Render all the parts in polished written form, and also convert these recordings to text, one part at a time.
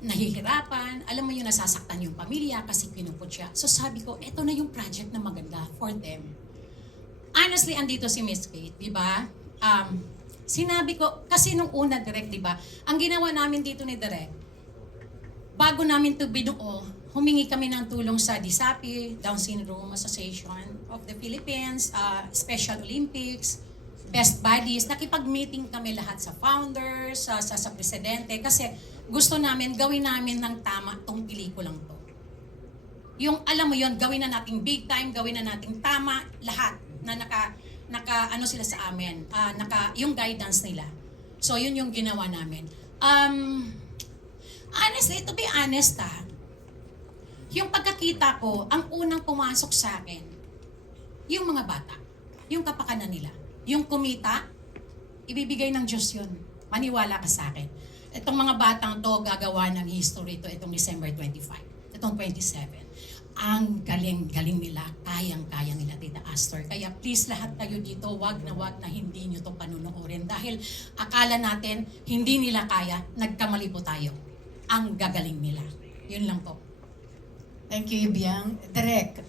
nahihirapan, alam mo yung nasasaktan yung pamilya kasi pinuput siya. So sabi ko, eto na yung project na maganda for them. Honestly, andito si Miss Kate, di ba? Sinabi ko, kasi nung una direct, di ba? Ang ginawa namin dito ni Direk, bago namin to binuo, humingi kami ng tulong sa DISAPI, Down Syndrome Association of the Philippines, Special Olympics, Best Buddies. Nakipag-meeting kami lahat sa founders, sa presidente, kasi gusto namin, gawin namin ng tama tong pelikulang to. Yung alam mo yon, gawin na nating big time, gawin na nating tama, lahat na naka ano sila sa amin, yung guidance nila. So yun yung ginawa namin. Honestly, to be honest yung pagkakita ko, ang unang pumasok sa akin, yung mga bata, yung kapakanan nila. Yung kumita, ibibigay ng Diyos yun. Maniwala ka sa akin. Itong mga batang to, gagawa ng history to itong December 25, itong 27. Ang galing-galing nila, kayang-kaya nila, Tita Astor. Kaya please lahat kayo dito, wag na hindi nyo to panunuorin. Dahil akala natin, hindi nila kaya, nagkamali po tayo. Ang gagaling nila. Yun lang po. Thank you, Ibiang. Direk,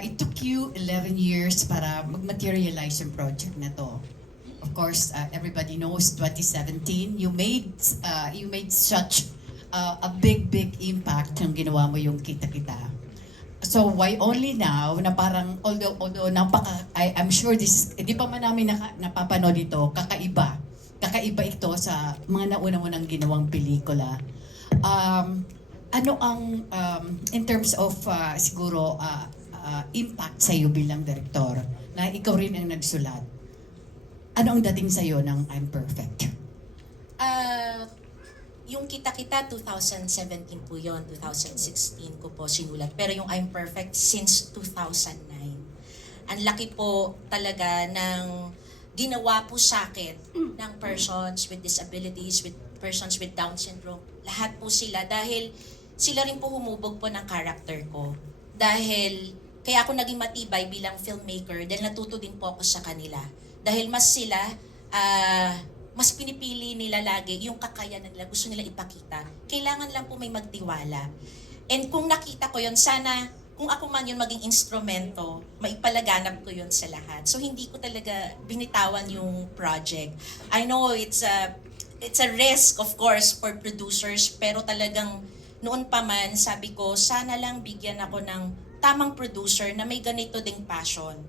it took you 11 years para mag-materialize yung project na to. Of course, everybody knows 2017, you made such a big impact yung ginawa mo yung Kita-Kita. So why only now na parang although I'm sure this di pa man namin napapanood ito, kakaiba ito sa mga nauna mo nang ginawang pelikula. Ano ang in terms of siguro impact sa iyo bilang direktor na ikaw rin ang nagsulat? Ano ang dating sa iyo ng I'm Perfect? Yung Kita-Kita 2017 po yon, 2016 ko po sinulat. Pero yung I'm Perfect since 2009. Ang laki po talaga ng ginawa po sa akin ng persons with disabilities, with persons with Down syndrome. Lahat po sila dahil sila rin po humubog po ng character ko. Dahil kaya ako naging matibay bilang filmmaker dahil natuto din po ako sa kanila. Dahil mas sila, mas pinipili nila lagi yung kakayanan nila, gusto nila ipakita. Kailangan lang po may magtiwala. And kung nakita ko yon, sana kung ako man yun maging instrumento, maipalaganap ko yun sa lahat. So hindi ko talaga binitawan yung project. I know it's a risk of course for producers, pero talagang noon pa man sabi ko sana lang bigyan ako ng tamang producer na may ganito ding passion,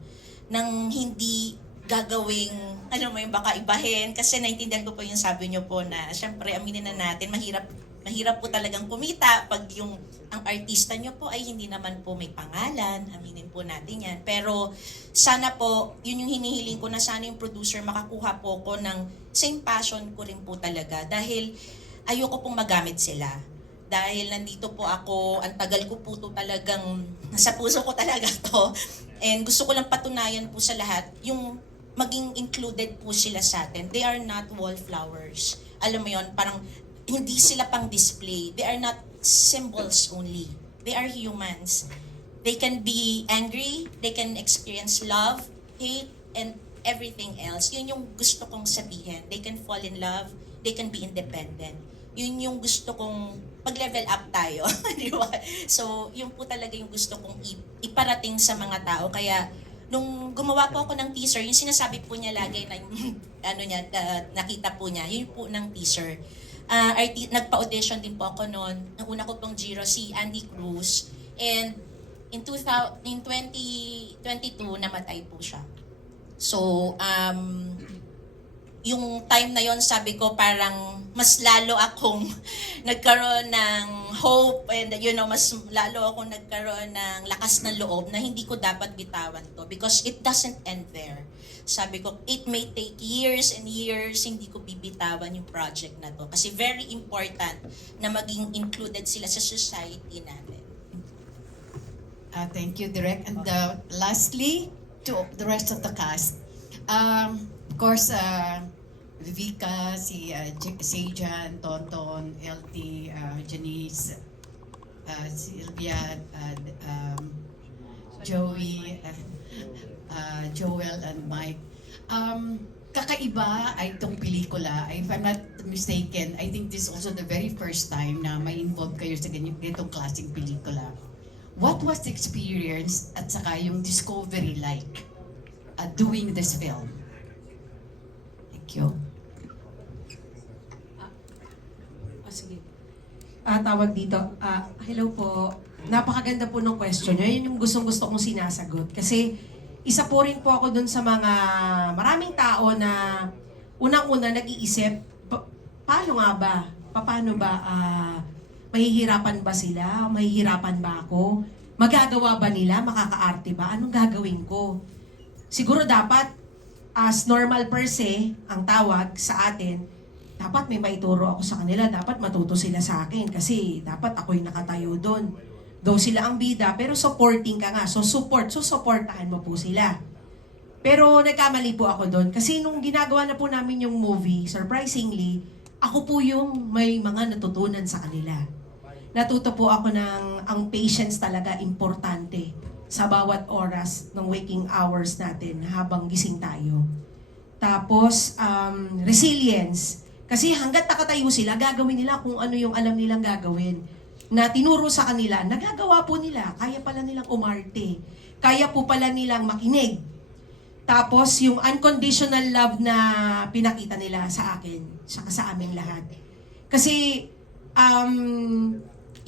nang hindi gagawing, alam mo yung baka ibahin, kasi naintindihan ko po yung sabi niyo po na, syempre, aminin na natin, mahirap po talagang kumita pag yung, ang artista niyo po ay hindi naman po may pangalan, aminin po natin yan. Pero, sana po, yun yung hinihiling ko na sana yung producer makakuha po ko ng same passion ko rin po talaga. Dahil, ayoko pong magamit sila. Dahil nandito po ako, ang tagal ko po to talagang, nasa puso ko talaga to. And gusto ko lang patunayan po sa lahat, yung maging included po sila sa atin. They are not wallflowers. Alam mo yon, parang hindi sila pang display. They are not symbols only. They are humans. They can be angry, they can experience love, hate, and everything else. Yun yung gusto kong sabihin. They can fall in love, they can be independent. Yun yung gusto kong pag-level up tayo. Di ba? So, yun po talaga yung gusto kong iparating sa mga tao. Kaya, nung gumawa po ako ng teaser, yung sinasabi po niya lagi na nakita po niya, yun po ng teaser. Nagpa-audition din po ako noon. Ang una ko pong Giro, si Andy Cruz. And in 2022, namatay po siya. So, yung time na yon sabi ko parang mas lalo akong nagkaroon ng hope and mas lalo akong nagkaroon ng lakas ng loob na hindi ko dapat bitawan to because it doesn't end there. Sabi ko, it may take years and years, hindi ko bibitawan yung project na to kasi very important na maging included sila sa society natin. Thank you, Direk. And lastly, to the rest of the cast, of course, Vika, si Sejan, Tonton, LT, Janice, Sylvia, Joey, Joel, and Mike. kakaiba ay itong pelikula. If I'm not mistaken, I think this is also the very first time na may involve kayo sa ganitong klaseng pelikula. What was the experience at saka yung discovery like doing this film? Thank you. Sige. Tawag dito. Hello po. Napakaganda po ng question nyo. Yun yung gustong-gusto kong sinasagot. Kasi isa po rin po ako dun sa mga maraming tao na unang-una nag-iisip, paano nga ba? Paano ba? Mahihirapan ba sila? Mahihirapan ba ako? Magagawa ba nila? Makakaarte ba? Anong gagawin ko? Siguro dapat, as normal per se, ang tawag sa atin, dapat may maituro ako sa kanila, dapat matuto sila sa akin kasi dapat ako'y nakatayo doon. Though sila ang bida, pero supporting ka nga. So supportahan mo po sila. Pero nagkamali po ako doon kasi nung ginagawa na po namin yung movie, surprisingly, ako po yung may mga natutunan sa kanila. Natuto po ako ng ang patience talaga importante sa bawat oras ng waking hours natin habang gising tayo. Tapos, resilience. Kasi hanggat nakatayo sila, gagawin nila kung ano yung alam nilang gagawin. Na tinuro sa kanila, nagagawa po nila. Kaya pala nilang umarte. Kaya po pala nilang makinig. Tapos, yung unconditional love na pinakita nila sa akin, saka sa aming lahat. Kasi,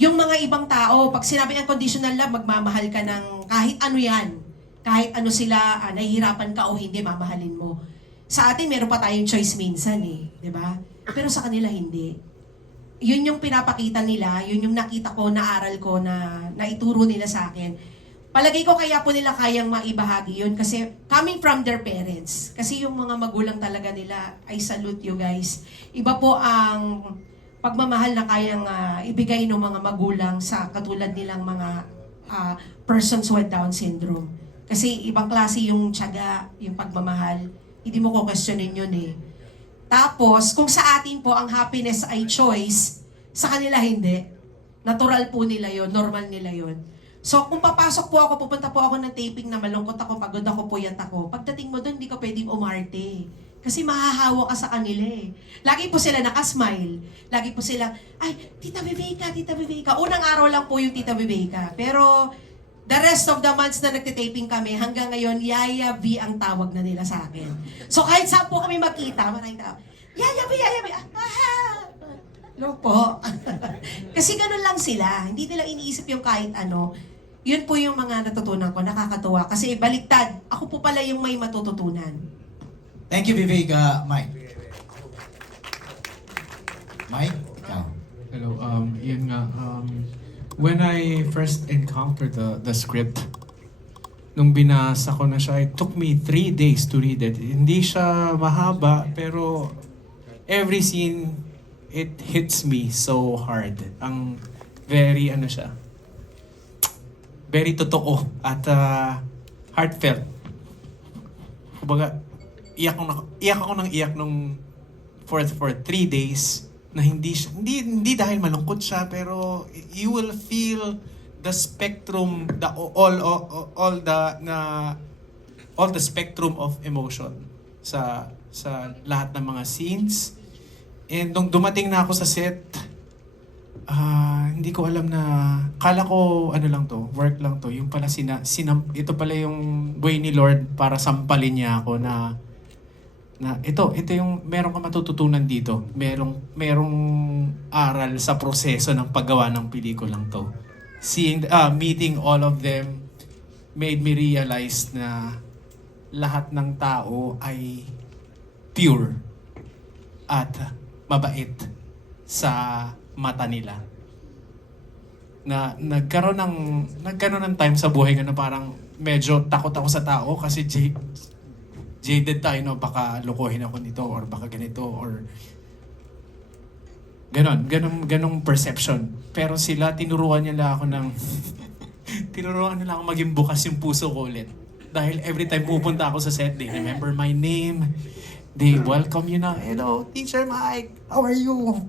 yung mga ibang tao, pag sinabi unconditional love, magmamahal ka ng kahit ano yan. Kahit ano sila, nahihirapan ka o hindi, mamahalin mo. Sa atin, meron pa tayong choice minsan eh. 'Di ba? Pero sa kanila, hindi. Yun yung pinapakita nila, yun yung nakita ko, naaral ko, na naituro nila sa akin. Palagay ko kaya po nila kayang maibahagi yun kasi coming from their parents. Kasi yung mga magulang talaga nila, I salute you guys. Iba po ang pagmamahal na kayang ibigay ng mga magulang sa katulad nilang mga persons with Down syndrome. Kasi ibang klase yung tiyaga, yung pagmamahal. Hindi mo ko questionin yun eh. Tapos, kung sa atin po ang happiness ay choice, sa kanila hindi. Natural po nila yon, normal nila yon. So, kung papasok po ako, pupunta po ako ng taping na malungkot ako, pagod ako, puyat ako. Pagdating mo doon, hindi ka pwedeng umarte. Kasi mahahawa ka sa kanila eh. Lagi po sila nakasmile. Lagi po sila, ay, Tita Viveka, Tita Viveka. Unang araw lang po yung Tita Viveka. Pero, the rest of the months na nagtitaping kami, hanggang ngayon, Yaya V ang tawag na nila sa akin. So kahit saan po kami magkita, maraming tao, Yaya V, Yaya V, no po. Kasi ganun lang sila. Hindi nila iniisip yung kahit ano. Yun po yung mga natutunan ko, nakakatuwa. Kasi baliktad, ako po pala yung may matututunan. Thank you, Viveka. Mike. Mike, ikaw. Hello, yun nga, when I first encountered the script, nung binasa ko na siya, it took me 3 days to read it. Hindi siya mahaba, pero every scene, it hits me so hard. Ang very, ano siya, very totoo at heartfelt. Kumbaga, iyak ako ng iyak nung for 3 days na hindi dahil malungkot siya, pero you will feel the spectrum, all the spectrum of emotion sa lahat ng mga scenes. And nung dumating na ako sa set, hindi ko alam na, kala ko ano lang to, work lang to. Yung pala ito pala yung way ni Lord para sampalin niya ako na ito yung meron ka matututunan dito. Merong aral sa proseso ng paggawa ng pelikulang to. Meeting all of them made me realize na lahat ng tao ay pure at mabait sa mata nila. Na nagkaroon ng time sa buhay ko na parang medyo takot ako sa tao kasi jaded tayo, no? Baka lokohin ako nito or baka ganito or ganong perception. Pero sila, tinuruan nila ako maging bukas yung puso ko ulit. Dahil every time pupunta ako sa set, they remember my name. They welcome you na, hello, Teacher Mike, how are you?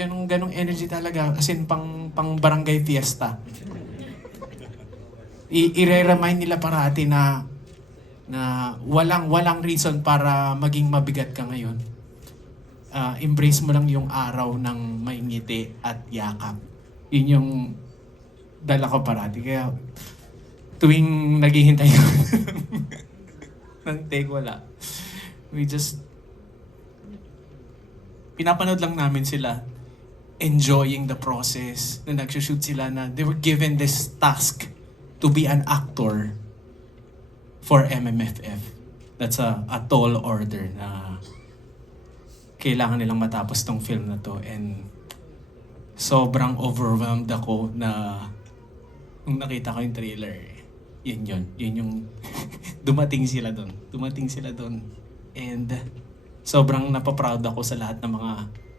Ganong energy talaga. As in, pang barangay fiesta. I-remind nila parati na na walang reason para maging mabigat ka ngayon. Embrace mo lang yung araw ng may ngiti at yakap. Yun yung dala ko parati. Kaya tuwing naghihintay ko ng take, wala. We just pinapanood lang namin sila enjoying the process na nagsushoot sila na they were given this task to be an actor for MMFF. That's a tall order na kailangan nilang matapos tong film na to, and sobrang overwhelmed ako na nung nakita ko yung trailer. Yun yung dumating sila doon and sobrang napaproud ako sa lahat ng mga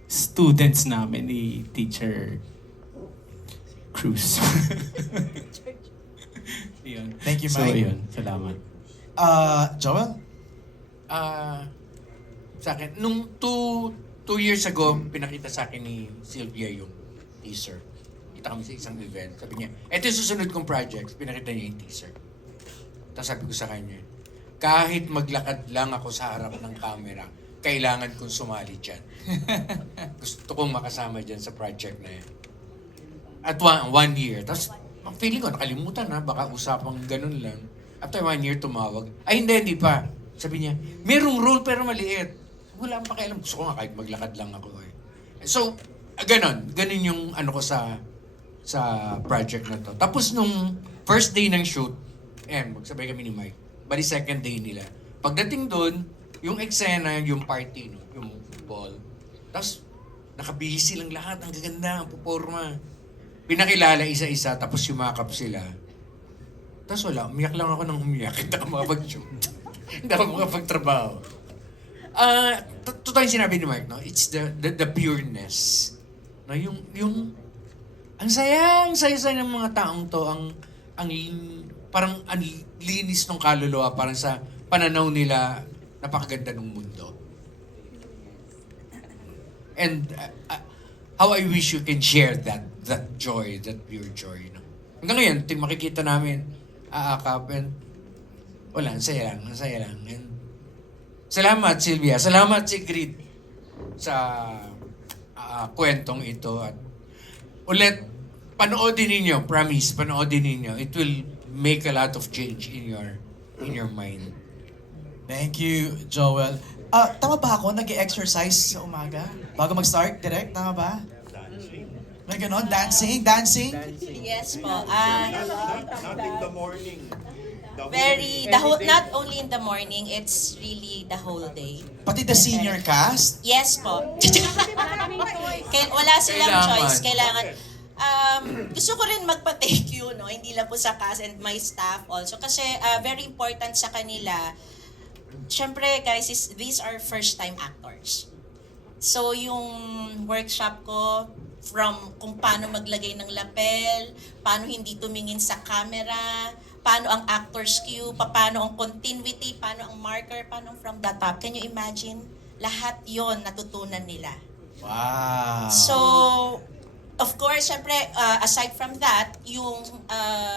students namin ni Teacher Cruz. Yun. Thank you, So, Mike. yun. Salamat. Joel? Sa akin, nung two years ago, pinakita sa akin ni Sylvia yung teaser. Kita kami sa isang event. Sabi niya, eto yung susunod kong projects. Pinakita niya yung teaser. Tapos sabi ko sa kanya, kahit maglakad lang ako sa harap ng camera, kailangan kong sumali dyan. Gusto kong makasama dyan sa project na yan. At one year. Tapos, feeling ko, nakalimutan na. Baka usapang ganun lang. After 1 year, tumawag. Ay, hindi pa. Sabi niya, merong role pero maliit. Wala akong pakialam. Gusto ko nga kahit maglakad lang ako eh. So, ganon. Ganon yung ano ko sa project na to. Tapos nung first day ng shoot, magsabay kami ni Mike. Bali second day nila. Pagdating doon, yung eksena, yung party, no? Yung ball. Tapos, nakabihis silang lahat. Ang gaganda, ang puporma. Pinakilala isa-isa, tapos yumakap sila. Tapos wala, umiyak lang ako ng umiyak. Hindi ako makapag-shoot. Hindi ako makapagtrabaho. Totoo yung sinabi ni Mike, no? It's the pureness. No? Yung ang saya ng mga taong to, parang ang linis ng kaluluwa, parang sa pananaw nila, napakaganda ng mundo. And how I wish you can share that joy, that pure joy. No? Hanggang ngayon, makikita namin, aakap, and wala, ang saya lang. And salamat, Sylvia. Salamat, Sigrid, sa kwentong ito. At ulit, panoodin ninyo, promise, panoodin ninyo. It will make a lot of change in your mind. Thank you, Joel. Tama ba ako? Nag-exercise sa umaga? Bago mag-start, direct? Tama ba? May ganon? Dancing? Yes po. Not only in the morning, it's really the whole day. Pati the senior cast? Yes po. Wala silang Kailangan. choice. Kailangan. Gusto ko rin magpa-thank you, no? Hindi lang po sa cast and my staff also. Kasi very important sa kanila. Siyempre, guys, these are first-time actors. So, yung workshop ko, from kung paano maglagay ng lapel, paano hindi tumingin sa camera, paano ang actor's cue, paano ang continuity, paano ang marker, paano from the top. Can you imagine? Lahat yon natutunan nila. Wow. So, of course, syempre, aside from that, yung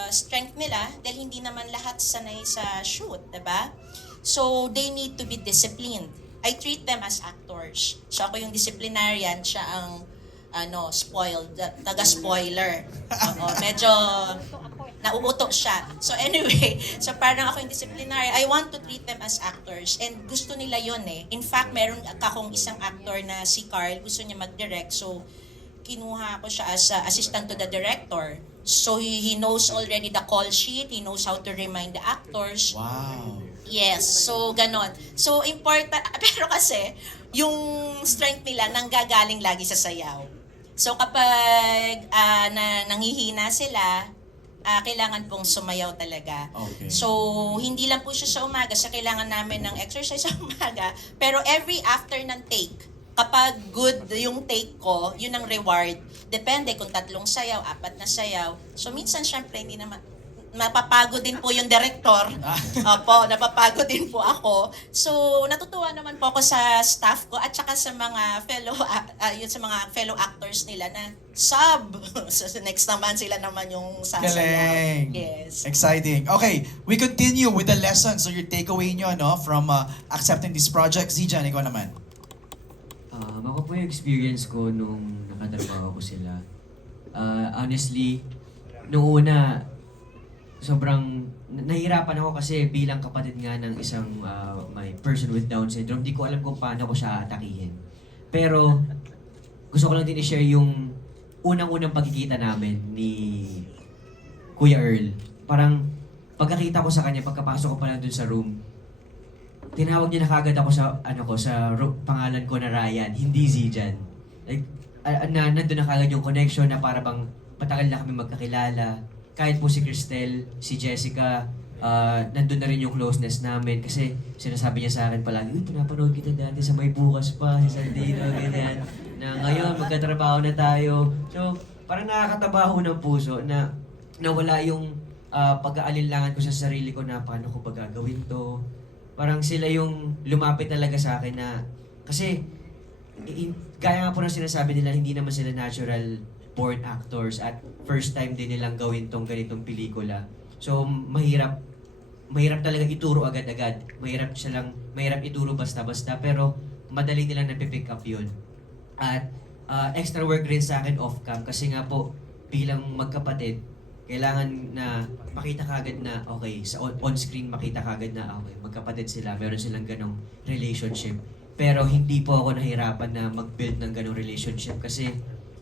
strength nila, dahil hindi naman lahat sanay sa shoot, diba? So, they need to be disciplined. I treat them as actors. So, ako yung disciplinarian, siya ang spoiled, taga-spoiler. Oo, medyo nauuto siya. So anyway, so parang ako yung disciplinary. I want to treat them as actors. And gusto nila yon eh. In fact, meron akong isang actor na si Carl, gusto niya mag-direct. So, kinuha ko siya as assistant to the director. So, he knows already the call sheet. He knows how to remind the actors. Wow. Yes, so ganon. So important, pero kasi yung strength nila nanggagaling lagi sa sayaw. So kapag nanghihina sila, kailangan pong sumayaw talaga. Okay. So hindi lang po siya sa umaga, sa kailangan namin ng exercise sa umaga, pero every after ng take, kapag good yung take ko, yun ang reward. Depende kung 3 sayaw, 4 na sayaw. So minsan syempre hindi naman napapagod din po yung director. Opo, napapagod din po ako. So, natutuwa naman po ako sa staff ko at saka sa mga fellow actors nila na sub. So, next naman sila naman yung sasayaw. Galing. Yes. Exciting. Okay, we continue with the lessons. So your takeaway nyo, no, from accepting this project. Zijan, ikaw naman. Ako po yung experience ko nung nakatrabaho ko sila. Honestly, noong una, sobrang nahihirapan ako kasi bilang kapatid nga ng isang may person with Down syndrome, di ko alam kung paano ko siya atakihin. Pero gusto ko lang din i-share yung unang-unang pagkikita namin ni Kuya Earl. Parang pagkakita ko sa kanya, pagkapasok ko pa lang dun sa room, tinawag niya na kagad ako sa pangalan ko na Ryan, hindi Zijan. Like nandun na kagad yung connection na para bang patagal na kami magkakilala. Kahit po si Cristel, si Jessica, nandun na rin yung closeness namin kasi sinasabi niya sa akin palagi, uy, pinapanood kita dati sa May Bukas pa, si Sandino, ganyan. Na ngayon, magkatrabaho na tayo. So, parang nakakatabaho ng puso na nawala yung pag-aalinlangan ko sa sarili ko na paano ko ba gagawin to. Parang sila yung lumapit talaga sa akin na, kasi, gaya nga po ng sinasabi nila, hindi naman sila natural born actors at first time din nilang gawin tong ganitong pelikula. So, mahirap talaga ituro agad-agad. Mahirap ituro basta-basta, pero madali nilang napipick up yun. At extra work rin sa akin off-cam kasi nga po, bilang magkapatid, kailangan na makita kagad na, okay, sa on-screen makita kagad na, okay, magkapatid sila, meron silang ganong relationship. Pero hindi po ako nahirapan na mag-build ng ganong relationship kasi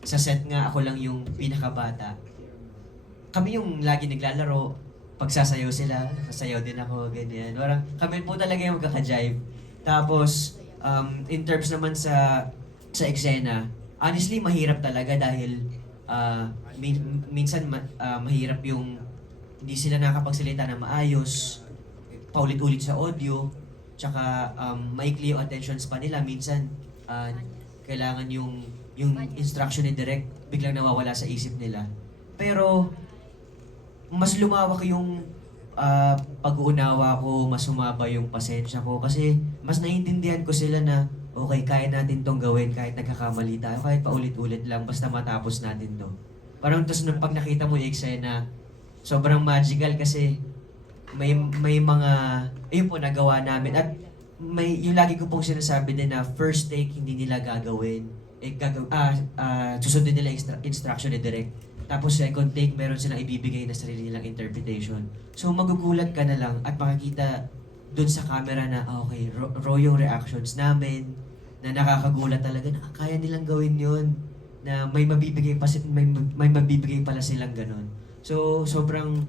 sa set nga ako lang yung pinakabata. Kami yung lagi naglalaro, pagsasayaw sila, sasayaw din ako, ganyan. Parang kami po talaga yung magkaka-jive. Tapos, in terms naman sa eksena, honestly, mahirap talaga dahil minsan mahirap yung hindi sila nakakapagsalita na maayos, paulit-ulit sa audio, tsaka maikli yung attention span nila. Minsan, kailangan yung instruction ni Direk biglang nawawala sa isip nila. Pero, mas lumawak yung pag-uunawa ko, mas humaba yung pasensya ko kasi mas naiintindihan ko sila na okay, kaya natin tong gawin kahit nagkakamali tayo, kahit paulit-ulit lang, basta matapos natin to. Parang tapos nung pag nakita mo yung eksena, sobrang magical kasi may mga, ayun po, nagawa namin. At may, yung lagi ko pong sinasabi din na first take hindi nila gagawin. Susundin nila instruction ni Direk. Tapos second take, meron silang ibibigay na sarili nilang interpretation. So magugulat ka na lang at makikita dun sa camera na okay, raw yung reactions namin, na nakakagulat talaga na kaya nilang gawin yun, na may mabibigay pala silang ganun. So sobrang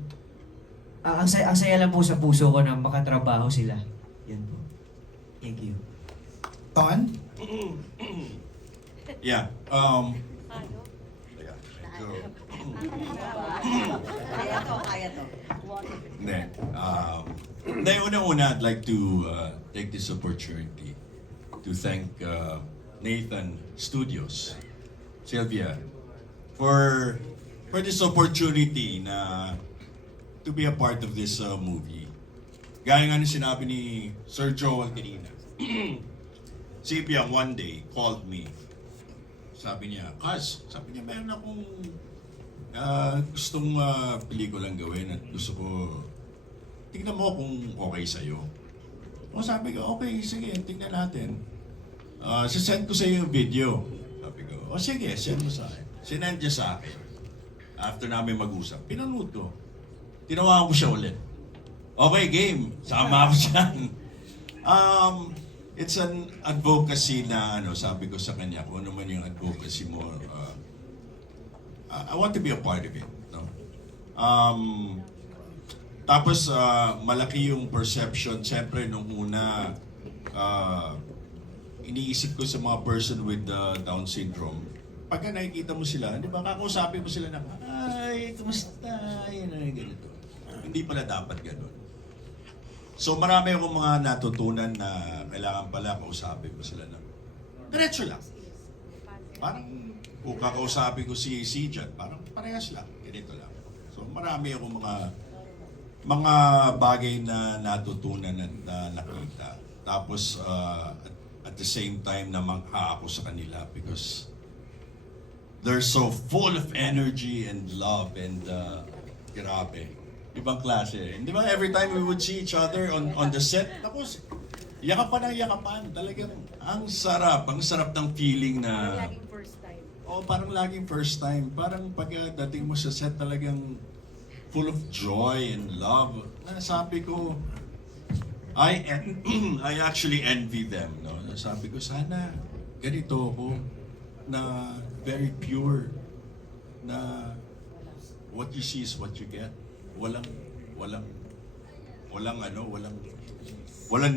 ang saya lang po sa puso ko na makatrabaho sila. Yun po. Thank you. Ton? Yeah. Kaya to. Hindi, una-una, I'd like to take this opportunity to thank Nathan Studios, Sylvia, for this opportunity na to be a part of this movie. Gaya nga ng sinabi ni Sir Joel kanina, si Biang one day called me. Sabi niya, Kaz, meron akong gustong pelikulang gawin at gusto ko, tingnan mo kung okay sa'yo. O sabi ko, okay, sige, tingnan natin. Sisend ko sa'yo yung video. Sabi ko, o sige, send mo sa akin. Sinend niya sa akin. After namin mag-usap, pinanood ko. Tinawagan ko siya ulit. Okay, game. Sama ako dyan. It's an advocacy na sabi ko sa kanya, kung ano man yung advocacy mo, I want to be a part of it. No? Tapos, malaki yung perception. Siyempre, nung una, iniisip ko sa mga person with Down syndrome, pagka nakikita mo sila, di ba, kakausapin mo sila na, ay, kumusta? Yan, ganito. Hindi pala dapat ganun. So marami akong mga natutunan na kailangan pala kausapin mo sila na diretso lang. Parang kung kakausapin ko si Jan, parang parehas lang, ganito lang. So marami akong mga mga bagay na natutunan at nakita. Tapos at the same time na mangha ako sa kanila because they're so full of energy and love and grabe. Ibang klase. Di ba every time we would see each other on the set, tapos yakapan ng yakapan. Talagang ang sarap ng feeling na oh, parang laging first time. Parang pagdating mo sa set talagang full of joy and love. Sabi ko, I actually envy them. No? Sabi ko, sana ganito ako na very pure na what you see is what you get. Walang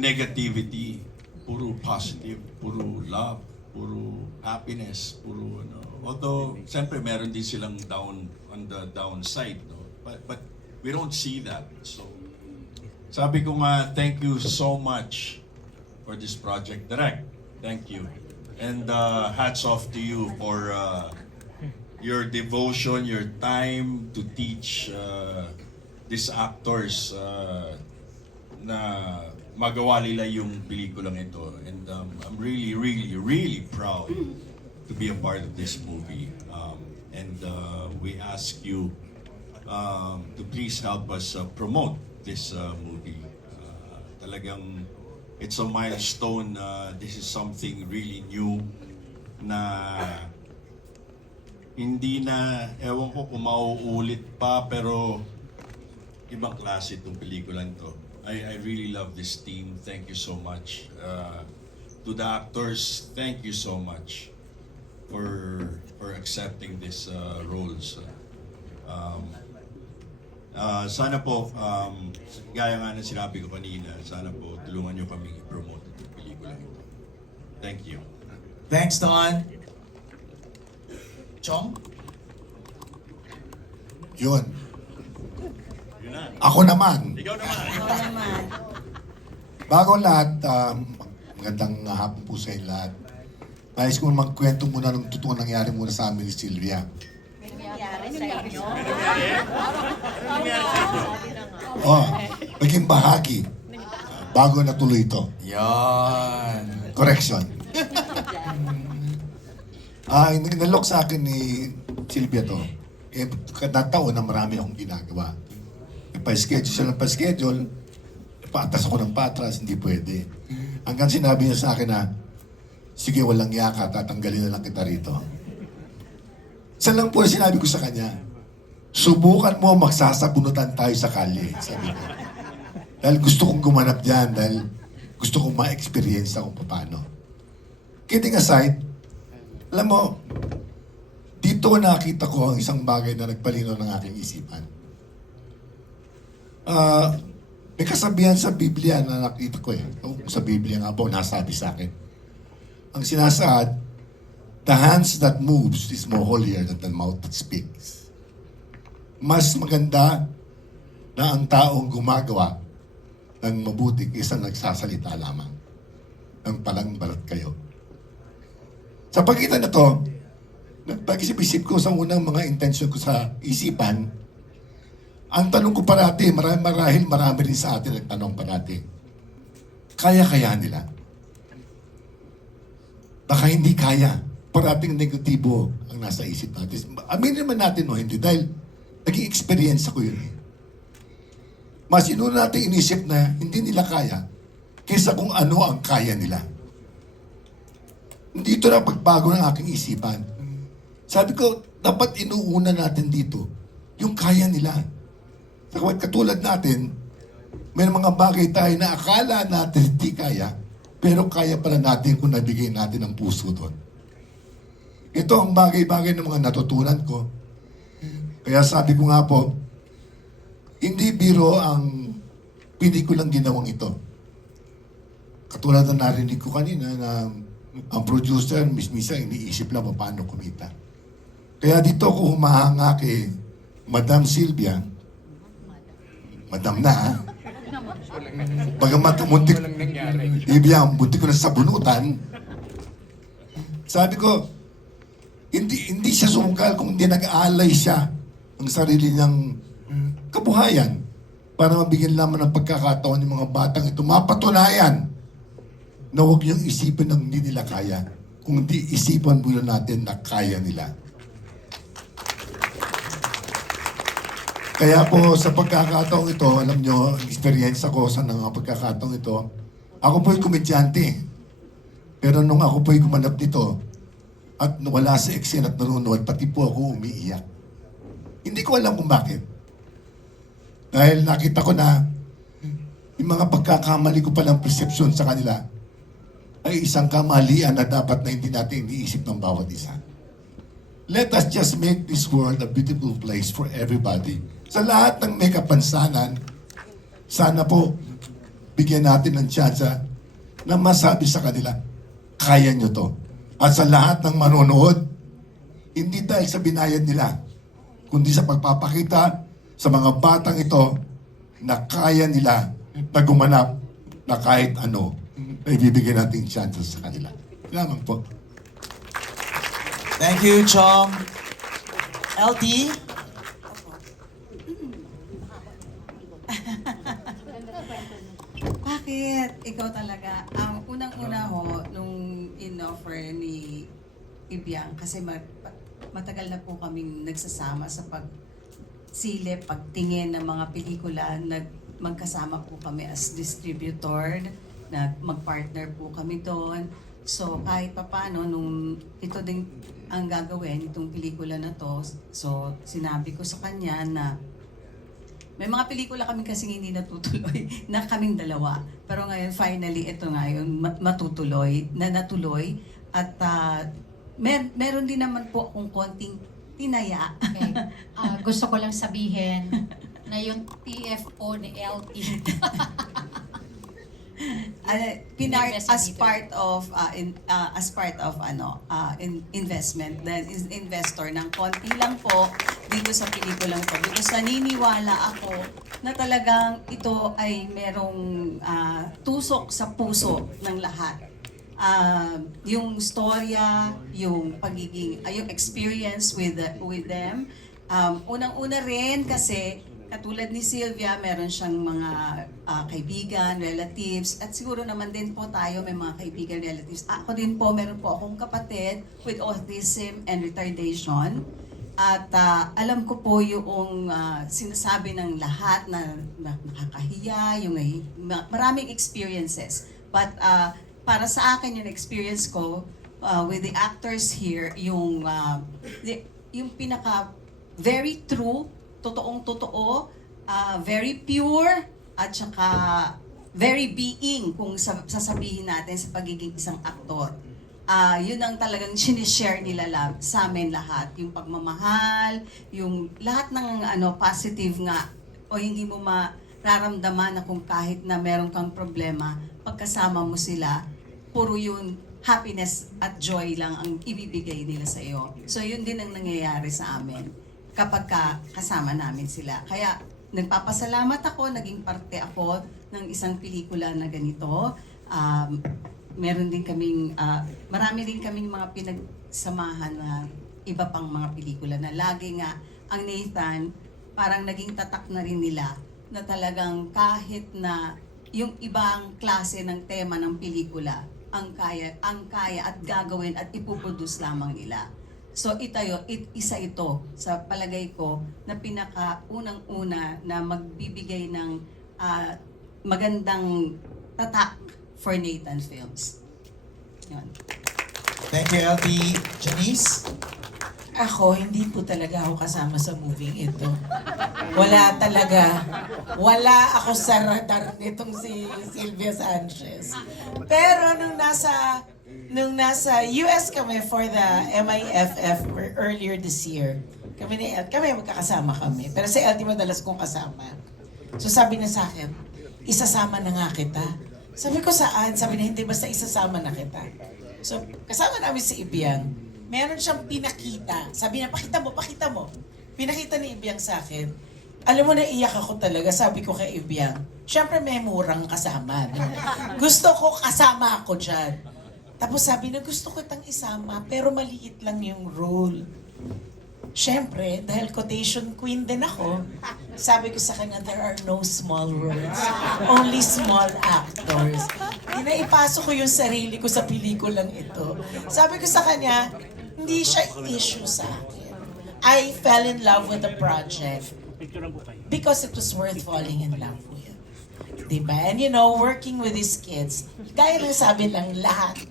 negativity, puro positive, puro love, puro happiness, puro ano. Although, siyempre meron din silang down on the downside, no? But we don't see that. So, sabi ko nga, thank you so much for this project, Direk. Thank you. And hats off to you for your devotion, your time to teach these actors na magawa nila yung pelikulang ito. And I'm really, really, really proud to be a part of this movie. And we ask you to please help us promote this movie. Talagang it's a milestone. This is something really new na hindi na, ewan ko kung mauulit pa, pero ibang klase itong pelikulang to. I really love this team. Thank you so much. To the actors, thank you so much for accepting these roles. Sana po, gaya nga na sinabi ko kanina, sana po tulungan nyo kami i-promote itong pelikulang ito. Thank you. Thanks, Don. Chong? Yun. Yun na. Ako naman. Ikaw naman. Bago ang lahat, magandang hapon po sa inyo lahat. Nais ko magkwento muna ng totoong nangyari muna sa amin ni Sylvia. Naging bahagi bago natuloy ito. Yan. Correction. Nalok sa akin ni Sylvia to. Kada taon na marami akong ginagawa. Pa-schedule siya ng pa-schedule. Patas ako ng patras, hindi pwede. Hanggang sinabi niya sa akin na, sige, walang yaka, tatanggalin na lang kita rito. Isa lang po sinabi ko sa kanya, subukan mo magsasabunutan tayo sa kalye, sabi ko. Dahil gusto kong gumanap dyan, dahil gusto kong ma-experience kung paano. Kidding aside, alam mo, dito nakita ko ang isang bagay na nagpalino ng aking isipan. May kasabihan sa Biblia na nakita ko sa Biblia nga po, nasabi sa akin. Ang sinasaad, the hands that moves is more holier than the mouth that speaks. Mas maganda na ang taong gumagawa ng mabuti kaysa nagsasalita lamang. Ang palang balat kayo. Sa pagitan na to, pag-isip-isip ko sa unang mga intensyon ko sa isipan, ang tanong ko parati, marami rin sa atin nagtanong parati, kaya nila? Baka hindi kaya. Parating negatibo ang nasa isip natin. Aminin naman natin o hindi, dahil naging experience ako yun. Mas inuna natin inisip na hindi nila kaya kaysa kung ano ang kaya nila. Dito na pagbago ng aking isipan. Sabi ko, dapat inuuna natin dito yung kaya nila. Katulad natin, may mga bagay tayo na akala natin hindi kaya, pero kaya pala natin kung nabigay natin ang puso doon. Ito ang bagay-bagay ng mga natutunan ko. Kaya sabi ko nga po, hindi biro ang pelikulang ginawang ito. Katulad na narinig ko kanina na ang producer, misa iniisip lang paano kumita. Kaya dito ako humahanga kay Madam Sylvia. Madam na, ha? Bagamat muntik, ibiyang muntik ko na sabunutan. Sabi ko, hindi siya sumugal kung hindi nag-aalay siya ang sarili niyang kabuhayan para mabigyan lamang ng pagkakataon yung mga batang ito mapatunayan na huwag niyong isipin ng hindi nila kaya, kundi isipan muna natin na kaya nila. Kaya po sa pagkakataong ito, alam nyo, experience ako sa mga pagkakataong ito, ako po'y komedyante. Pero nung ako po'y gumanap dito, at wala sa eksena at nanonood, pati po ako umiiyak. Hindi ko alam kung bakit. Dahil nakita ko na yung mga pagkakamali ko palang perception sa kanila ay isang kamalian na dapat na hindi natin iniisip ng bawat isa. Let us just make this world a beautiful place for everybody. Sa lahat ng may kapansanan, sana po bigyan natin ng tsansa na masabi sa kanila, kaya nyo to. At sa lahat ng manonood, hindi dahil sa binayad nila, kundi sa pagpapakita sa mga batang ito na kaya nila na gumanap na kahit ano na ibibigay nating chances sa kanila. Lamang po. Thank you, Chong. LT? Bakit? Ikaw talaga. Ang unang-una ho, nung in-offer ni Ibiang, kasi matagal na po kaming nagsasama sa pagsilip, pagtingin ng mga pelikula, magkasama po kami as distributor, magpartner po kami doon. So kahit papano, nung ito din ang gagawin, itong pelikula na to, so sinabi ko sa kanya na may mga pelikula kami kasi hindi natutuloy na kaming dalawa. Pero ngayon, finally, ito nga yung natutuloy, na natuloy. At meron din naman po akong konting tinaya. Okay. Gusto ko lang sabihin na yung TFO ni LT. As part of investment, then investor ng konti lang po dito sa pelikulang to, because naniniwala ako na talagang ito ay merong tusok sa puso ng lahat. Yung storya, yung pagiging yung experience with them. Unang-una rin kasi katulad ni Sylvia, meron siyang mga kaibigan, relatives, at siguro naman din po tayo may mga kaibigan, relatives. Ako din po, meron po akong kapatid with autism and retardation. At alam ko po yung sinasabi ng lahat na nakakahiya, yung maraming experiences. But para sa akin, yung experience ko with the actors here, yung pinaka very true, totoong-totoo, very pure, at saka very being kung sasabihin natin sa pagiging isang aktor. Yun ang talagang sinishare nila sa amin lahat. Yung pagmamahal, yung lahat ng positive nga, o hindi mo mararamdaman na kung kahit na meron kang problema, pagkasama mo sila, puro yun happiness at joy lang ang ibibigay nila sa iyo. So yun din ang nangyayari sa amin kapag kasama namin sila. Kaya nagpapasalamat ako, naging parte ako ng isang pelikula na ganito. Meron din kaming, marami din kaming mga pinagsamahan na iba pang mga pelikula na lagi nga ang Nathan parang naging tatak na rin nila na talagang kahit na yung ibang klase ng tema ng pelikula ang kaya at gagawin at ipuproduce lamang nila. So isa ito sa palagay ko na pinaka-unang-una na magbibigay ng magandang tatak for Nathan Films. Yun. Thank you, LT. Janice? Ako, hindi po talaga ako kasama sa movie ito. Wala talaga. Wala ako sa radar nitong si Sylvia Sanchez. Pero nung nasa US kami for the MIFF earlier this year, kami magkakasama kami. Pero si LT madalas kong kasama. So sabi niya sa akin, isasama na nga kita. Sabi ko saan? Sabi niya, hindi, basta isasama na kita. So kasama namin si Ibiang. Meron siyang pinakita. Sabi niya, pakita mo. Pinakita ni Ibiang sa akin. Alam mo, naiyak ako talaga. Sabi ko kay Ibiang, syempre may murang kasama. No? Gusto ko kasama ako dyan. Tapos sabi na, gusto ko itang isama, pero maliit lang yung role. Syempre, dahil quotation queen din ako, sabi ko sa kanya, there are no small roles. Only small actors. Inaipasok ko yung sarili ko sa pelikulang ito. Sabi ko sa kanya, hindi siya issue sa akin. I fell in love with the project because it was worth falling in love with. Diba? And you know, working with these kids, gaya ng sabi ng lahat,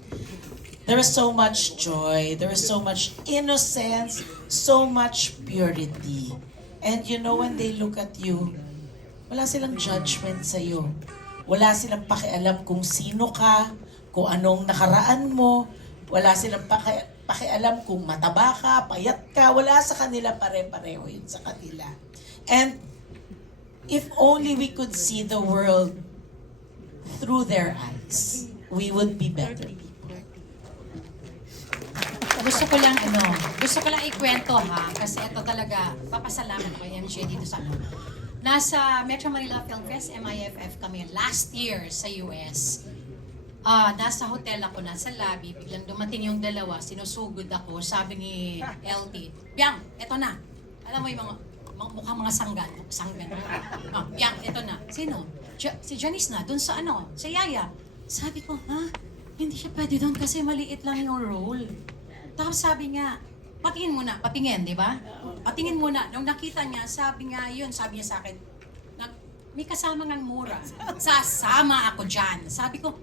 there is so much joy, there is so much innocence, so much purity. And you know, when they look at you, wala silang judgment sa'yo. Wala silang pakialam kung sino ka, kung anong nakaraan mo. Wala silang pakialam kung mataba ka, payat ka. Wala sa kanila, pare-pareho yun sa kanila. And if only we could see the world through their eyes, we would be better people. Gusto ko lang ikwento ha, kasi ito talaga, papasalamat ko kay MJ dito sa ano. Nasa Metro Manila Film Fest, MIFF kami last year sa US. Nasa hotel ako, nasa lobby, biglang dumating yung dalawa, sinusugod ako, sabi ni LT, Biang, eto na. Alam mo yung mukhang mga sanggan. Biang, eto na. Sino? Si Janice na, dun sa ano, sa Yaya. Sabi ko, hindi siya pwede doon kasi maliit lang yung role. Tapos sabi niya, patingin, di ba? Patingin muna. Nung nakita niya, sabi niya sa akin, may kasama ngang mura. Sasama ako dyan. Sabi ko,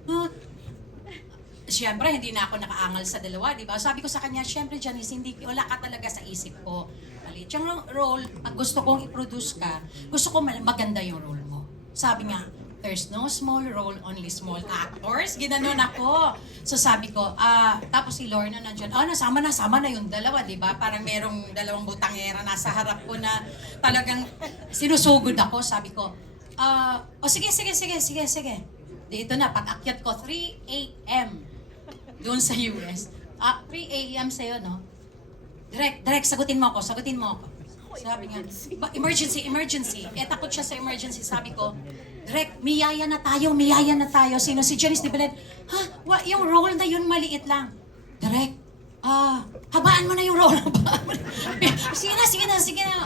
siyempre, hindi na ako nakaangal sa dalawa, di ba? Sabi ko sa kanya, siyempre, Janice, wala ka talaga sa isip ko. Maliit yung role, pag gusto kong i-produce ka, gusto ko maganda yung role mo. Sabi nga, there's no small role, only small actors. Ginanon ako. So sabi ko, tapos si Lorna nandyan, nasama na yung dalawa, di ba? Parang merong dalawang butangera nasa harap ko na talagang sinusugod ako. Sabi ko, sige. Dito na, pag-akyat ko, 3 a.m. doon sa US. 3 a.m. sa'yo, no? Direct, sagutin mo ako. Sabi nga, emergency. Takot siya sa emergency. Sabi ko, Direk, miyaya na tayo. Sino? Si Janice de Belen. Yung role na yun, maliit lang. Direk, habaan mo na yung role. Sige na.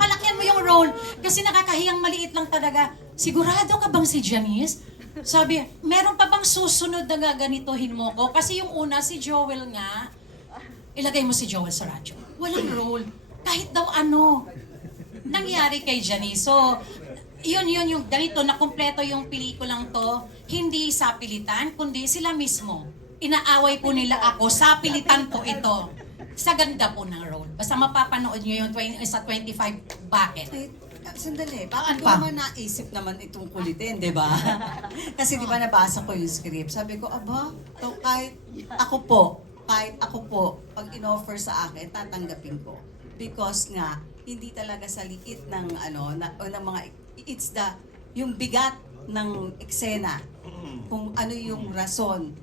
Palakyan mo yung role. Kasi nakakahiyang maliit lang talaga. Sigurado ka bang si Janice? Sabi, meron pa bang susunod na gaganituhin mo ko? Kasi yung una, si Joel nga, ilagay mo si Joel sa radyo. Walang role. Kahit daw ano. Nangyari kay Janice. So, yun yung ganito na kumpleto yung pelikulang to, hindi sa pilitan, kundi sila mismo. Inaaway po nila ako, sa pilitan po ito. Sa ganda po ng role. Basta mapapanood nyo yung sa 25 Bakit. Sandali, bakit ko naman naisip naman itong kulitin, di ba? Kasi di ba nabasa ko yung script, sabi ko, kahit ako po, pag in-offer sa akin, tatanggapin ko. Because nga, hindi talaga sa liit ng mga it's yung bigat ng eksena, kung ano yung rason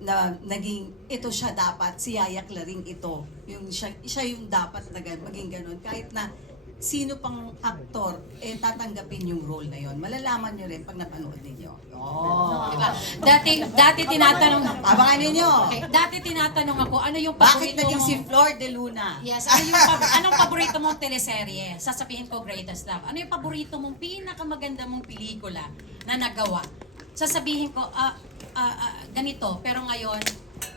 na naging ito siya dapat, si Yaya Claring ito, yung siya yung dapat na maging ganun, kahit na sino pang aktor tatanggapin yung role na yon. Malalaman nyo rin pag napanood ninyo. Diba? Dati tinatanong, abangan ninyo. Okay, dati tinatanong ako, ano yung Bakit paborito naging mong... si Flor de Luna? Yes, anong paborito mong teleserye? Sasabihin ko, Greatest Love. Ano yung paborito mong pinakamaganda mong pelikula na nagawa? Sasabihin ko, ganito. Pero ngayon,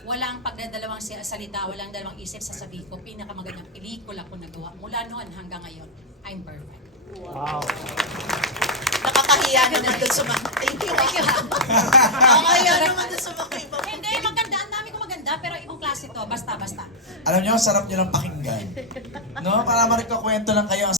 walang pagdadalawang salita, walang dalawang isip, sasabihin ko, pinakamagandang pelikula ko nagawa. Mula noon hanggang ngayon, I'm perfect. Nakakahiya naman doon sa mga... Thank you. Nakakahiya naman doon sa mga iba. Hindi, maganda. Ang dami ko maganda, pero ibang klase to. Basta. Alam niyo, sarap niyo lang pakinggan. No? Para marikakwento lang kayo.